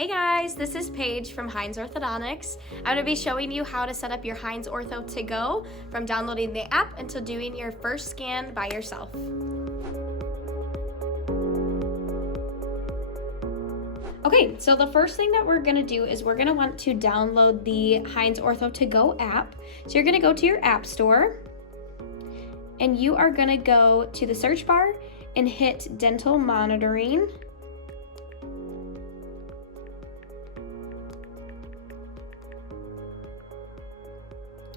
Hey guys, this is Paige from Heinz Orthodontics. I'm going to be showing you how to set up your Heinz Ortho-To-Go from downloading the app until doing your first scan by yourself. Okay, so the first thing that we're going to do is we're going to want to download the Heinz Ortho-To-Go app. So you're going to go to your app store and you are going to go to the search bar and hit dental monitoring.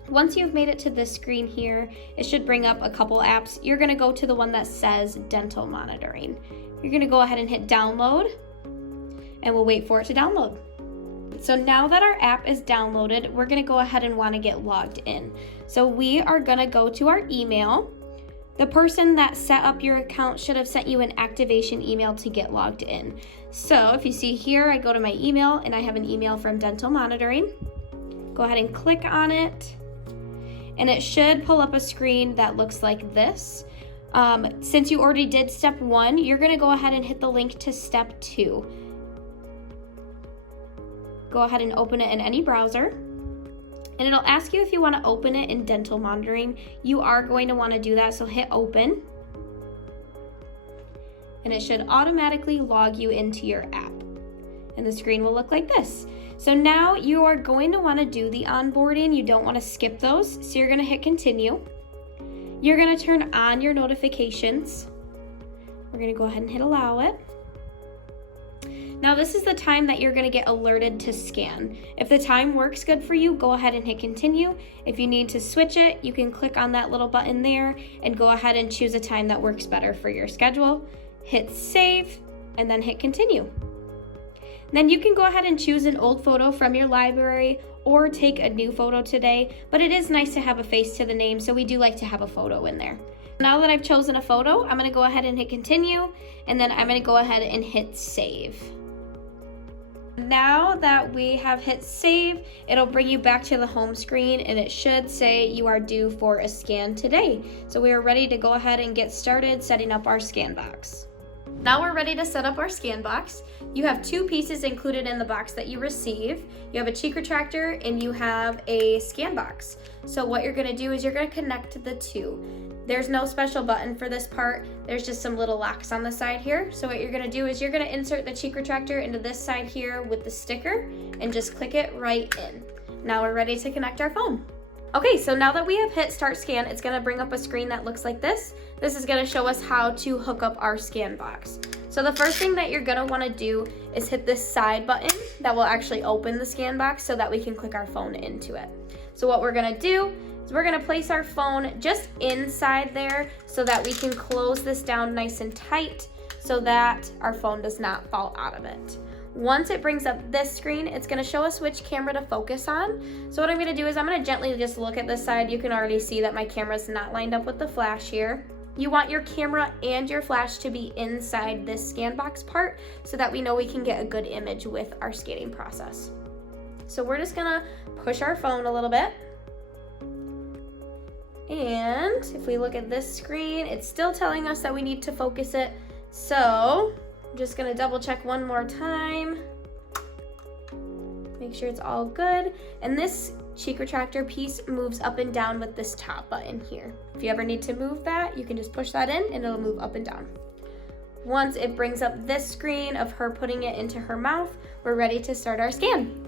Once you've made it to this screen here, it should bring up a couple apps. You're gonna go to the one that says dental monitoring. You're gonna go ahead and hit download, and we'll wait for it to download. So now that our app is downloaded, we're gonna go ahead and wanna get logged in. So we are gonna go to our email. The person that set up your account should have sent you an activation email to get logged in. So if you see here, I go to my email and I have an email from dental monitoring. Go ahead and click on it. And it should pull up a screen that looks like this. Since you already did step 1, you're gonna go ahead and hit the link to step 2. Go ahead and open it in any browser. And it'll ask you if you wanna open it in dental monitoring. You are going to wanna do that, so hit open. And it should automatically log you into your app. And the screen will look like this. So now you are going to want to do the onboarding. You don't want to skip those. So you're going to hit continue. You're going to turn on your notifications. We're going to go ahead and hit allow it. Now this is the time that you're going to get alerted to scan. If the time works good for you, go ahead and hit continue. If you need to switch it, you can click on that little button there and go ahead and choose a time that works better for your schedule. Hit save and then hit continue. Then you can go ahead and choose an old photo from your library or take a new photo today, but it is nice to have a face to the name, so we do like to have a photo in there. Now that I've chosen a photo, I'm gonna go ahead and hit continue, and then I'm gonna go ahead and hit save. Now that we have hit save, it'll bring you back to the home screen and it should say you are due for a scan today. So we are ready to go ahead and get started setting up our scan box. Now we're ready to set up our scan box. You have 2 pieces included in the box that you receive. You have a cheek retractor and you have a scan box. So what you're gonna do is you're gonna connect the 2. There's no special button for this part. There's just some little locks on the side here. So what you're gonna do is you're gonna insert the cheek retractor into this side here with the sticker and just click it right in. Now we're ready to connect our phone. Okay, so now that we have hit start scan, it's gonna bring up a screen that looks like this. This is gonna show us how to hook up our scan box. So the first thing that you're gonna wanna do is hit this side button that will actually open the scan box so that we can click our phone into it. So what we're gonna do is we're gonna place our phone just inside there so that we can close this down nice and tight so that our phone does not fall out of it. Once it brings up this screen, it's gonna show us which camera to focus on. So what I'm gonna do is I'm gonna gently just look at this side. You can already see that my camera's not lined up with the flash here. You want your camera and your flash to be inside this scan box part so that we know we can get a good image with our scanning process. So we're just gonna push our phone a little bit. And if we look at this screen, it's still telling us that we need to focus it. So I'm just gonna double check one more time. Make sure it's all good. And this cheek retractor piece moves up and down with this top button here. If you ever need to move that, you can just push that in and it'll move up and down. Once it brings up this screen of her putting it into her mouth, we're ready to start our scan.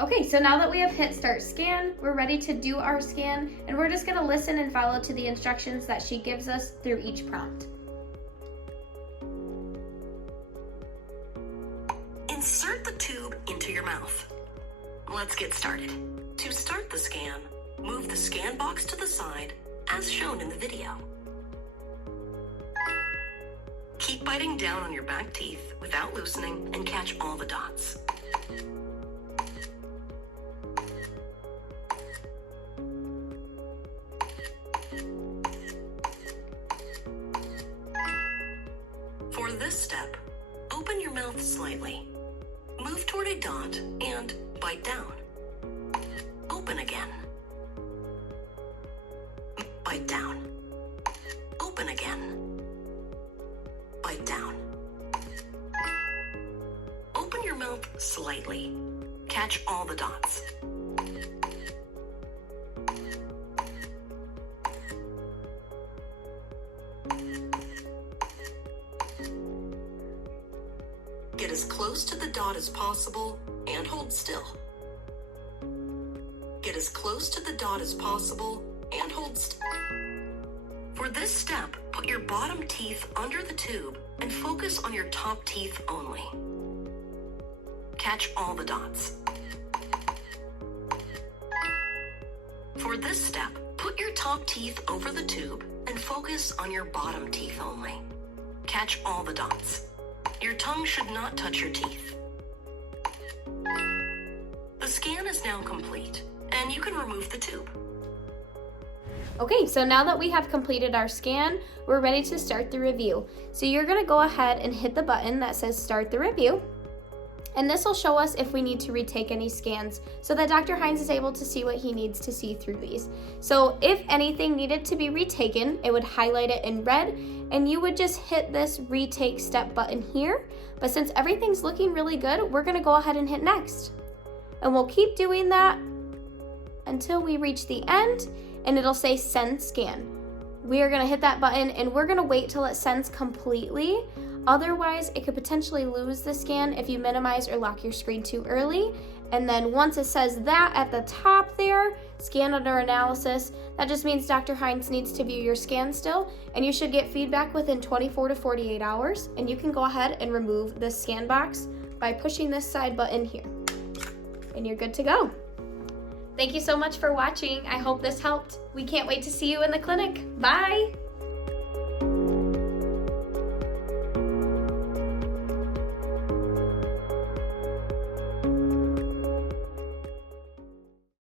Okay, so now that we have hit start scan, we're ready to do our scan, and we're just gonna listen and follow to the instructions that she gives us through each prompt. Insert the tube into your mouth. Let's get started. To start the scan, move the scan box to the side as shown in the video. Keep biting down on your back teeth without loosening and catch all the dots. For this step, open your mouth slightly. Move toward a dot and bite down. Open again. Bite down. Open again. Bite down. Open your mouth slightly. Catch all the dots. Get as close to the dot as possible and hold still. Get as close to the dot as possible and hold still. For this step, put your bottom teeth under the tube and focus on your top teeth only. Catch all the dots. For this step, put your top teeth over the tube and focus on your bottom teeth only. Catch all the dots. Your tongue should not touch your teeth. The scan is now complete, and you can remove the tube. Okay, so now that we have completed our scan, we're ready to start the review. So you're gonna go ahead and hit the button that says Start the Review. And this will show us if we need to retake any scans so that Dr. Heinz is able to see what he needs to see through these. So if anything needed to be retaken, it would highlight it in red and you would just hit this retake step button here. But since everything's looking really good, we're gonna go ahead and hit next. And we'll keep doing that until we reach the end and it'll say send scan. We are gonna hit that button and we're gonna wait till it sends completely. Otherwise, it could potentially lose the scan if you minimize or lock your screen too early. And then once it says that at the top there, scan under analysis, that just means Dr. Heinz needs to view your scan still, and you should get feedback within 24 to 48 hours. And you can go ahead and remove this scan box by pushing this side button here. And you're good to go. Thank you so much for watching. I hope this helped. We can't wait to see you in the clinic. Bye.